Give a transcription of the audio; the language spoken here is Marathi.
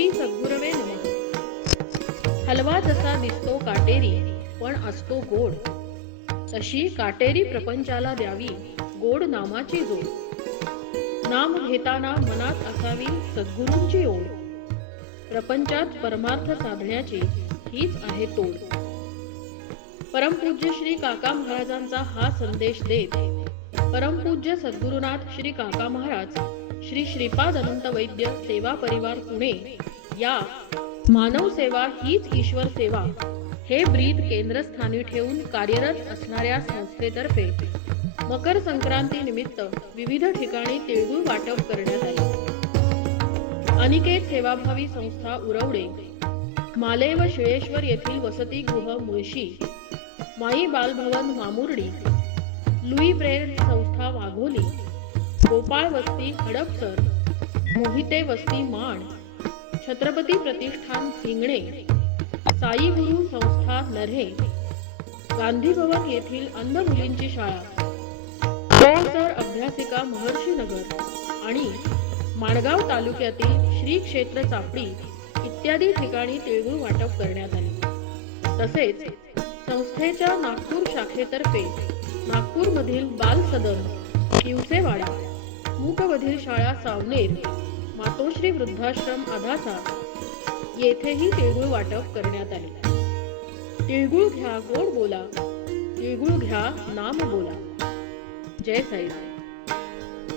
श्री सद्गुरवे नमः। हलवा जसा दिसतो काटेरी पण असतो गोड, तशी काटेरी प्रपंचाला द्यावी गोड नामाची जोड। नाम घेताना मनात असावी सद्गुरूंची ओढ, प्रपंचात परमार्थ साधण्याची हीच आहे तोड। परमपूज्य श्री काका महाराजांचा हा संदेश देत परमपूज्य सद्गुरुनाथ श्री काका महाराज, श्री श्रीपाद अनंत वैद्य सेवा परिवार पुणे या मानव सेवा हीच ईश्वर सेवा हे ब्रीद केंद्रस्थानी ठेवून कार्यरत असणाऱ्या संस्थेतर्फे मकर संक्रांती निमित्त विविध ठिकाणी तिळगुळ वाटप करण्यात आले। अनिकेत सेवाभावी संस्था उरवडे, माले व शिळेश्वर येथील वसतिगृह मुळशी, माई बालभवन मामुर्डी, लुई ब्रेल संस्था वाघोली, गोपाळ वस्ती हडपसर, मोहिते वस्ती माण, छत्रपती प्रतिष्ठान हिंगणे, साई गुरु संस्था नऱ्हे, गांधी भवन येथील अंध मुलींची शाळा, सर अभ्यासिका महर्षी नगर आणि माणगाव तालुक्यातील श्री क्षेत्र चापडी इत्यादी ठिकाणी तिळगुळ वाटप करण्यात आले। तसेच संस्थेच्या नागपूर शाखेतर्फे नागपूरमधील बाल सदन, किवसेवाडा, मूकबधीर शाळा सावनेर, मातोश्री वृद्धाश्रम आधासा येथेही तिळगुळ वाटप करण्यात आले। तिळगुळ घ्या गोड बोला, तिळगुळ घ्या नाम बोला। जय साई।